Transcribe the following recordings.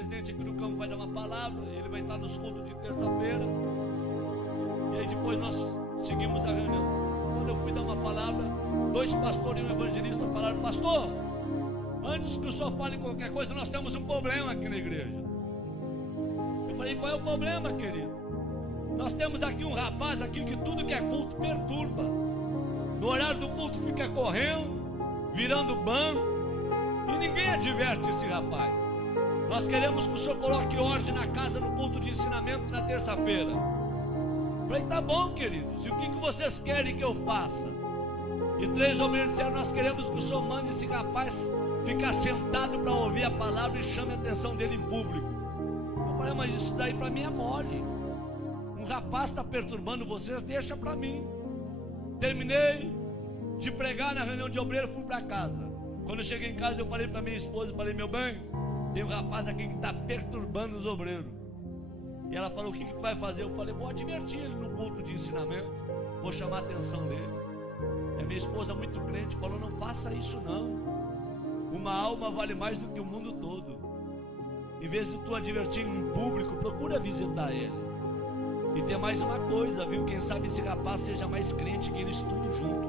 presidente aqui do campo vai dar uma palavra, ele vai estar nos cultos de terça-feira. E aí depois nós seguimos a reunião. Quando eu fui dar uma palavra, 2 pastores e um evangelista falaram: pastor, antes que o senhor fale qualquer coisa, nós temos um problema aqui na igreja. Eu falei: qual é o problema, querido? Nós temos aqui um rapaz aqui que tudo que é culto perturba. No horário do culto fica correndo, virando banco, e ninguém adverte esse rapaz. Nós queremos que o senhor coloque ordem na casa no culto de ensinamento na terça-feira. Eu falei: tá bom, queridos, e o que vocês querem que eu faça? E 3 obreiros disseram: nós queremos que o senhor mande esse rapaz ficar sentado para ouvir a palavra e chame a atenção dele em público. Eu falei: mas isso daí para mim é mole. Um rapaz está perturbando vocês, deixa para mim. Terminei de pregar na reunião de obreiro, fui para casa. Quando eu cheguei em casa, eu falei para minha esposa, eu falei: meu bem, tem um rapaz aqui que está perturbando os obreiros. E ela falou: o que tu vai fazer? Eu falei: vou advertir ele no culto de ensinamento, vou chamar a atenção dele. E a minha esposa, muito crente, falou: não faça isso não. Uma alma vale mais do que o mundo todo. Em vez de tu advertir em público, procura visitar ele. E tem mais uma coisa, viu? Quem sabe esse rapaz seja mais crente que eles tudo junto.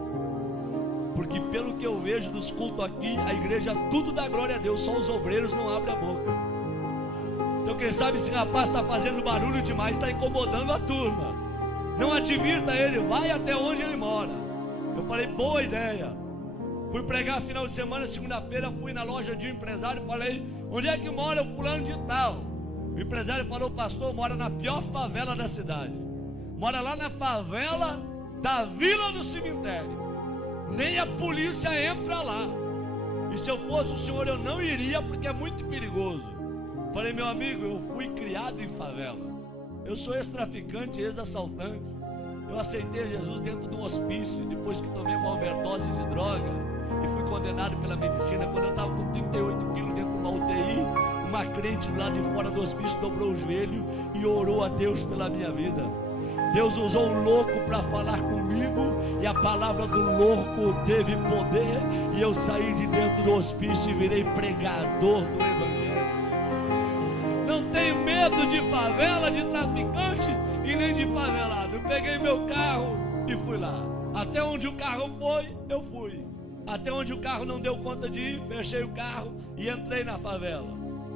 Porque pelo que eu vejo dos cultos aqui, a igreja tudo dá glória a Deus, só os obreiros não abrem a boca. Então quem sabe esse rapaz está fazendo barulho demais, está incomodando a turma. Não advirta ele, vai até onde ele mora. Eu falei: boa ideia. Fui pregar final de semana, segunda-feira, fui na loja de um empresário, falei: onde é que mora o fulano de tal? O empresário falou: pastor, mora na pior favela da cidade. Mora lá na favela da Vila do Cemitério. Nem a polícia entra lá. E se eu fosse o senhor, eu não iria, porque é muito perigoso. Falei: meu amigo, eu fui criado em favela. Eu sou ex-traficante, ex-assaltante. Eu aceitei Jesus dentro de um hospício, depois que tomei uma overdose de droga e fui condenado pela medicina. Quando eu estava com 38 quilos dentro de uma UTI, uma crente do lado de fora do hospício dobrou o joelho e orou a Deus pela minha vida. Deus usou um louco para falar comigo, e a palavra do louco teve poder, e eu saí de dentro do hospício e virei pregador do evangelho. Não tenho medo de favela, de traficante e nem de favelado. Eu peguei meu carro e fui lá. Até onde o carro foi, eu fui. Até onde o carro não deu conta de ir, fechei o carro e entrei na favela.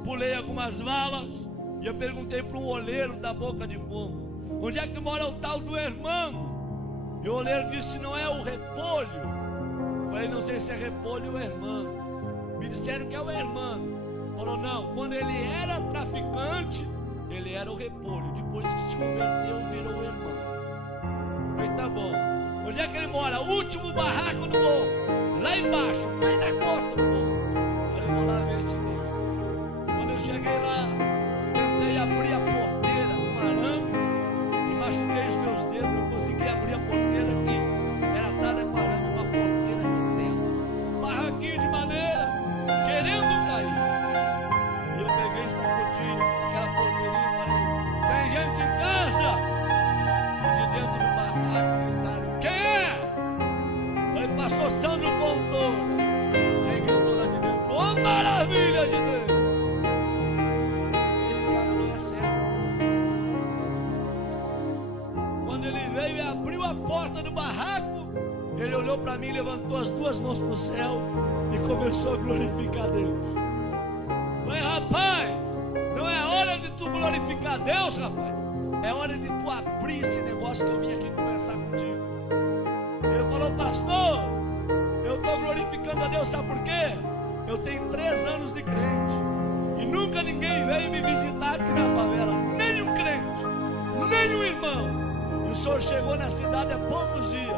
Pulei algumas valas e eu perguntei para um oleiro da Boca de Fumo: onde é que mora o tal do Hermano? E o oleiro disse: não é o Repolho? Falei: não sei se é Repolho ou Hermano. Me disseram que é o Hermano. Falou: não, quando ele era traficante, ele era o Repolho. Depois que se converteu, virou o Hermano. Falei: tá bom. Onde é que ele mora? O último barraco do morro, lá embaixo, bem na costa do morro. Falei: vou lá ver esse doido. Quando eu cheguei lá, tentei abrir a porteira com arame, machuquei os meus dedos. Eu consegui abrir a porteira que era dada com arame, uma porteira de dentro, barraquinho de madeira, querendo cair. E eu peguei, sacudi aquela porteirinha e falei: tem gente em casa? E de dentro do barraco gritaram: quem é? Falei: pastor Sandro Fontoura. Aí gritou lá de dentro: ô maravilha de Deus! Esse cara não é certo. Quando ele veio e abriu a porta do barraco, ele olhou para mim, levantou as 2 mãos para o céu e começou a glorificar a Deus. Falei: rapaz, não é hora de tu glorificar a Deus, rapaz. É hora de tu abrir esse negócio que eu vim aqui conversar contigo. Ele falou: pastor, eu estou glorificando a Deus, sabe por quê? Eu tenho 3 anos de crente e nunca ninguém veio me visitar aqui na favela. Nem um crente, nem um irmão. E o senhor chegou na cidade há poucos dias.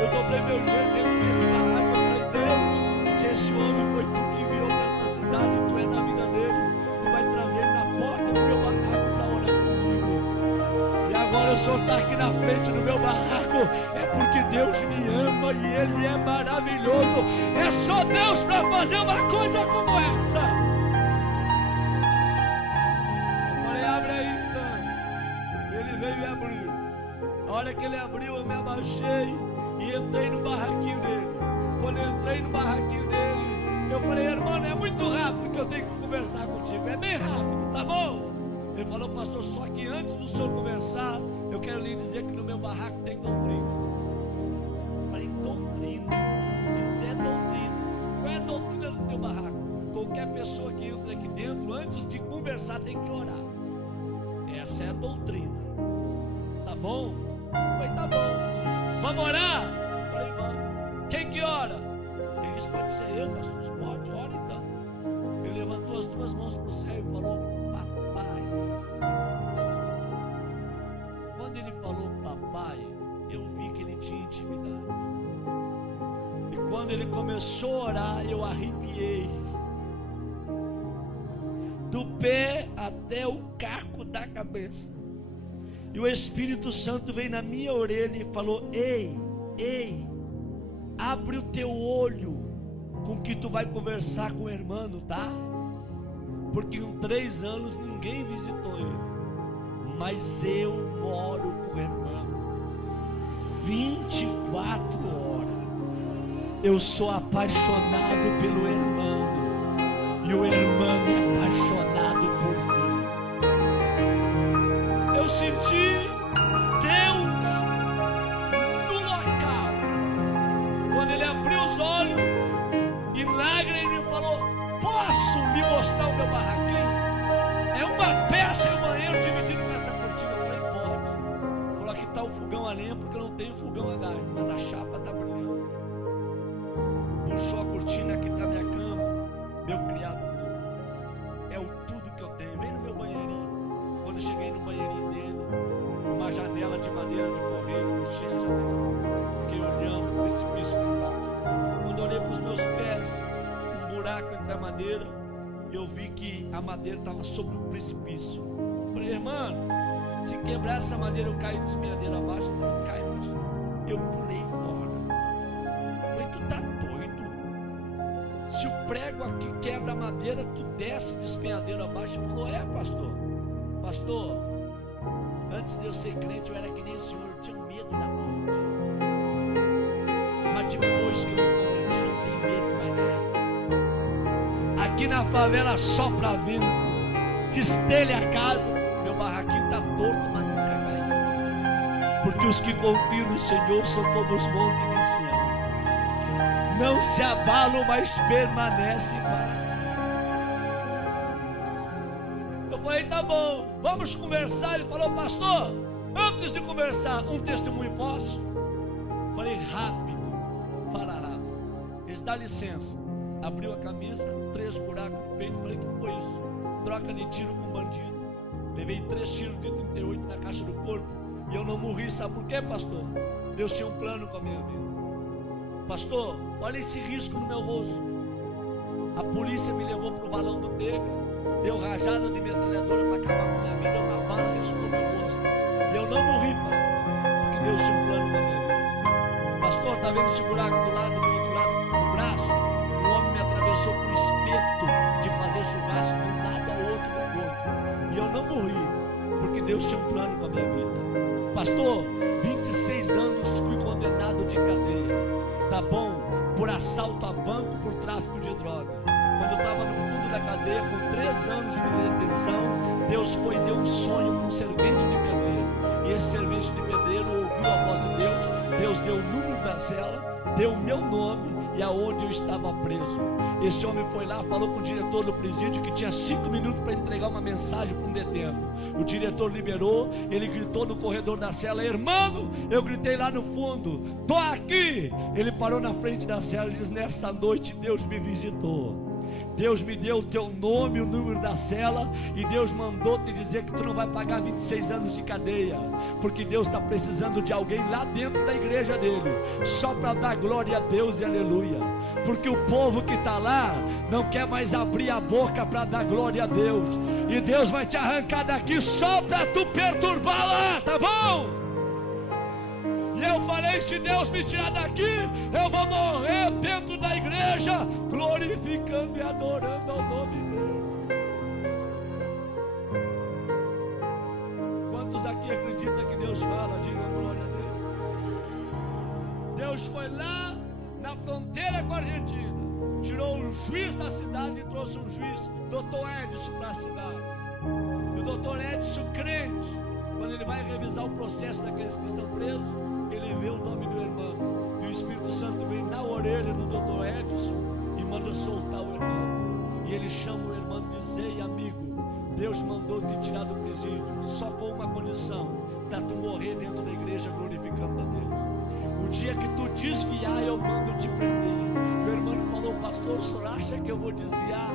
Eu dobrei meu joelho dentro desse barraco. Eu falei: Deus, se esse homem foi tu que enviou para esta cidade, tu é na vida dele, tu vai trazer ele na porta do meu barraco para orar comigo. E agora o senhor está aqui na frente do meu barraco, é porque Deus me ama e Ele é maravilhoso. É só Deus para fazer uma coisa como essa. Eu falei: abre aí então. Ele veio e abriu. A hora que ele abriu, eu me abaixei e entrei no barraquinho dele. Quando eu entrei no barraquinho dele, Eu falei, irmão, é muito rápido que eu tenho que conversar contigo, é bem rápido, tá bom? Ele falou, pastor, só que antes do senhor conversar, eu quero lhe dizer que no meu barraco tem doutrina. Eu falei, doutrina? Isso é doutrina. Qual é a doutrina do teu barraco? Qualquer pessoa que entra aqui dentro, antes de conversar, tem que orar. Essa é a doutrina. Tá bom? Eu falei, tá bom. Vamos orar? Eu falei, vamos. Quem que ora? Ele disse, pode ser eu, pastor. Pode, ora então. Ele levantou as duas mãos para o céu e falou, papai. Quando ele falou papai, eu vi que ele tinha intimidade. E quando ele começou a orar, eu arrepiei. Do pé até o caco da cabeça. E o Espírito Santo veio na minha orelha e falou, ei, abre o teu olho com que tu vai conversar com o irmão, tá? Porque em 3 anos ninguém visitou ele, mas eu moro com o irmão 24 horas. Eu sou apaixonado pelo irmão e o irmão é apaixonado por mim. Eu senti Deus no local. Quando ele abriu os olhos e lágrimas, ele falou, posso lhe mostrar o meu barraquinho? É uma peça e um banheiro dividido com essa cortina. Eu falei, pode. Ele falou, aqui está o fogão a lenha, porque eu não tenho fogão a gás, mas a chapa está brilhando. Puxou a cortina, aqui está minha cama, meu criado novo. É o tudo que eu tenho. Vem no meu banheirinho. Quando eu cheguei no banheirinho dele, uma janela de madeira de correio, puxei a janela. Fiquei olhando o precipício lá embaixo. Quando eu olhei para os meus pés, um buraco entre a madeira, eu vi que a madeira estava sobre o precipício. Falei, irmão, se quebrar essa madeira, eu caio de despenhadeira abaixo. Ele falou, cai, pastor. Eu pulei fora. Falei, tu tá doido? Se o prego aqui quebra a madeira, tu desce de despenhadeira abaixo. Ele falou, pastor, antes de eu ser crente, eu era que nem o senhor, eu tinha medo da morte. Mas depois que eu me converti, eu não tenho medo mais dela. Aqui na favela sopra vento, destelha a casa, meu barraquinho está torto, mas nunca caiu. Porque os que confiam no Senhor são como os montes de Sião. Não se abalam, mas permanecem para sempre. Eu falei, tá bom, vamos conversar. Ele falou, pastor, antes de conversar, um testemunho posso? Falei, rápido, fala rápido. Eles dão licença. Abriu a camisa, 3 buracos no peito. Falei, que foi isso? Troca de tiro com bandido. Levei 3 tiros de 38 na caixa do corpo. E eu não morri, sabe por quê, pastor? Deus tinha um plano com a minha vida. Pastor, olha esse risco no meu rosto. A polícia me levou para o valão do Tegra, deu rajada de metralhadora para acabar com a minha vida. Uma bala riscou meu rosto. E eu não morri, pastor, porque Deus tinha um plano com a minha vida. Pastor, está vendo esse buraco do lado, do outro lado do braço? Um homem me atravessou com um espeto de fazer churrasco de um lado ao outro do corpo. E eu não morri, porque Deus tinha um plano com a minha vida. Pastor, 26 anos fui condenado de cadeia. Tá bom? Por assalto a banco, por tráfico de droga. Quando eu estava no fundo da cadeia, com 3 anos de detenção, Deus foi e deu um sonho para um servente de pedreiro. E esse servente de pedreiro ouviu a voz de Deus. Deus deu o número da cela, deu o meu nome e aonde eu estava preso. Esse homem foi lá, falou com o diretor do presídio que tinha 5 minutos para entregar uma mensagem para um detento. O diretor liberou, ele gritou no corredor da cela, irmão, eu gritei lá no fundo, tô aqui. Ele parou na frente da cela e diz, nessa noite Deus me visitou. Deus me deu o teu nome, o número da cela, e Deus mandou te dizer que tu não vai pagar 26 anos de cadeia, porque Deus está precisando de alguém lá dentro da igreja dele, só para dar glória a Deus e aleluia, porque o povo que está lá não quer mais abrir a boca para dar glória a Deus, e Deus vai te arrancar daqui só para tu perturbar lá, tá bom? E eu falei, se Deus me tirar daqui, eu vou morrer dentro da igreja, glorificando e adorando ao nome dele. Quantos aqui acreditam que Deus fala? Diga glória a Deus. Deus foi lá na fronteira com a Argentina, tirou um juiz da cidade e trouxe um juiz, doutor Edson, para a cidade. E o doutor Edson, crente, quando ele vai revisar o processo daqueles que estão presos, ele vê o nome do irmão, e o Espírito Santo vem na orelha do doutor Edson e manda soltar o irmão. E ele chama o irmão e diz: ei, amigo, Deus mandou te tirar do presídio, só com uma condição, para tu morrer dentro da igreja glorificando a Deus. O dia que tu desviar, eu mando te prender. O irmão falou: pastor, o senhor acha que eu vou desviar?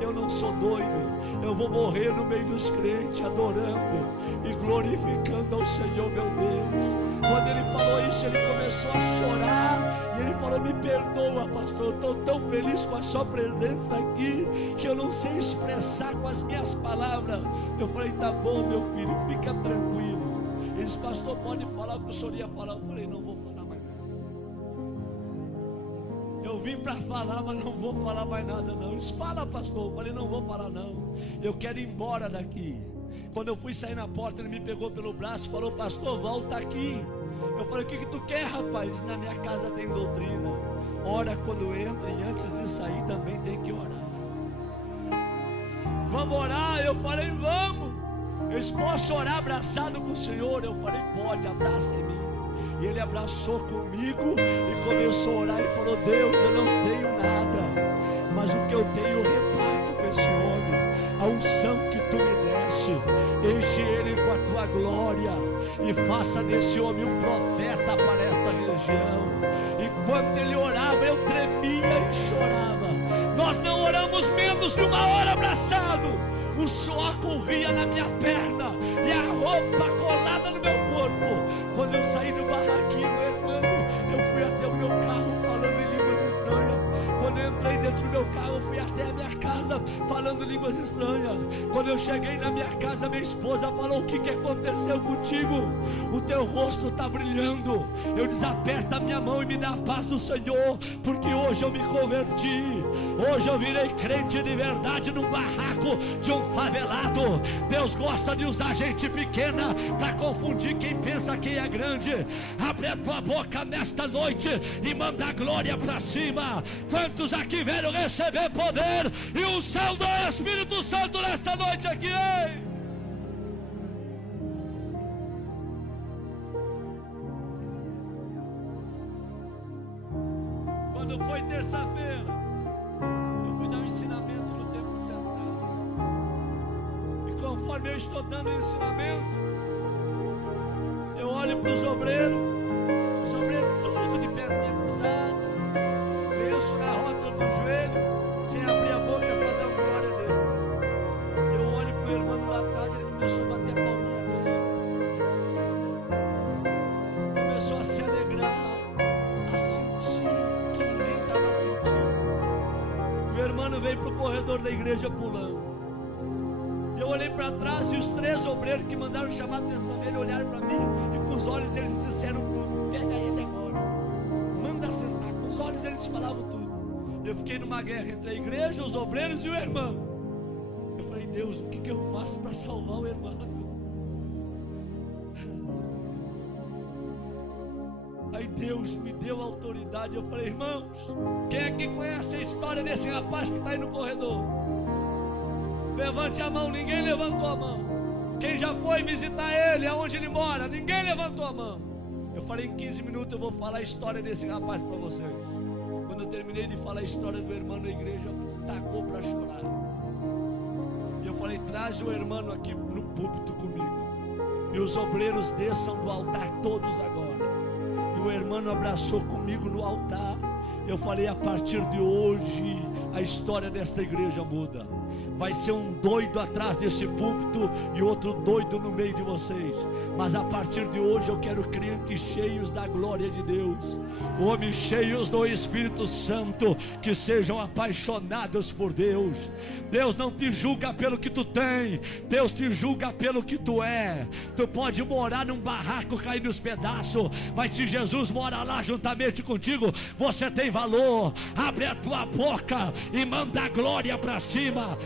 Eu não sou doido, eu vou morrer no meio dos crentes, adorando e glorificando ao Senhor meu Deus. Quando ele falou isso, ele começou a chorar, e ele falou: me perdoa, pastor, eu estou tão feliz com a sua presença aqui, que eu não sei expressar com as minhas palavras. Eu falei: tá bom, meu filho, fica tranquilo. Ele disse: pastor, pode falar o que o senhor ia falar. Eu falei: não vou falar mais nada. Eu vim para falar, mas não vou falar mais nada não. Ele disse: fala, pastor. Eu falei: não vou falar não, eu quero ir embora daqui. Quando eu fui sair na porta, ele me pegou pelo braço e falou: pastor, volta aqui. Eu falei: o que tu quer, rapaz? Na minha casa tem doutrina, ora quando entra, e antes de sair também tem que orar. Vamos orar? Eu falei: vamos. Eu posso orar abraçado com o Senhor? Eu falei: pode, abraça em mim. E ele abraçou comigo e começou a orar. Ele falou: Deus, eu não tenho nada, mas o que eu tenho eu reparto com esse homem. A unção que tu me deste, enche ele com a tua glória e faça desse homem um profeta para esta região. Enquanto ele orava, eu tremia e chorava. Nós não oramos menos de uma hora abraçado. O suor corria na minha perna e a roupa colada no meu corpo. Quando eu saí do barraquinho, irmão, eu fui até o meu carro falando em línguas estranhas. Quando eu entrei dentro do meu carro, eu fui até a minha casa falando línguas estranhas. Quando eu cheguei na minha casa, minha esposa falou: o que aconteceu contigo? O teu rosto está brilhando. Eu disse: aperta a minha mão e me dá a paz do Senhor, porque hoje eu me converti. Hoje eu virei crente de verdade num barraco de um favelado. Deus gosta de usar gente pequena para confundir quem pensa que é grande. Abre a tua boca nesta noite e manda a glória para cima. Quantos aqui vieram receber poder e unção do Espírito Santo nesta noite aqui, hein? Quando foi terça-feira, eu fui dar um ensinamento no Templo Central. E conforme eu estou dando o ensinamento, eu olho para os obreiros tudo de perninha cruzada, lenço na rótula do joelho, sem abrir a boca para dar glória a Deus. Eu olho para o irmão lá atrás, ele começou a bater a palminha dele, começou a se alegrar, a sentir que ninguém estava sentindo. Meu irmão veio para o corredor da igreja pulando. Eu olhei para trás e os 3 obreiros que mandaram chamar a atenção dele olharam para mim e com os olhos eles disseram tudo: pega ele agora, manda sentar. Com os olhos eles falavam tudo. Eu fiquei numa guerra entre a igreja, os obreiros e o irmão. Eu falei: Deus, o que eu faço para salvar o irmão? Aí Deus me deu autoridade. Eu falei: irmãos, quem é que conhece a história desse rapaz que está aí no corredor? Levante a mão. Ninguém levantou a mão. Quem já foi visitar ele, aonde ele mora? Ninguém levantou a mão. Eu falei: em 15 minutos eu vou falar a história desse rapaz para vocês. Quando eu terminei de falar a história do irmão na igreja, tacou para chorar. E eu falei: traz o irmão aqui no púlpito comigo, e os obreiros desçam do altar todos agora. E o irmão abraçou comigo no altar. Eu falei: a partir de hoje a história desta igreja muda. Vai ser um doido atrás desse púlpito e outro doido no meio de vocês, mas a partir de hoje eu quero crentes cheios da glória de Deus, homens cheios do Espírito Santo, que sejam apaixonados por Deus. Deus não te julga pelo que tu tem, Deus te julga pelo que tu é. Tu pode morar num barraco cair nos pedaços, mas se Jesus mora lá juntamente contigo, você tem valor. Abre a tua boca e manda a glória para cima.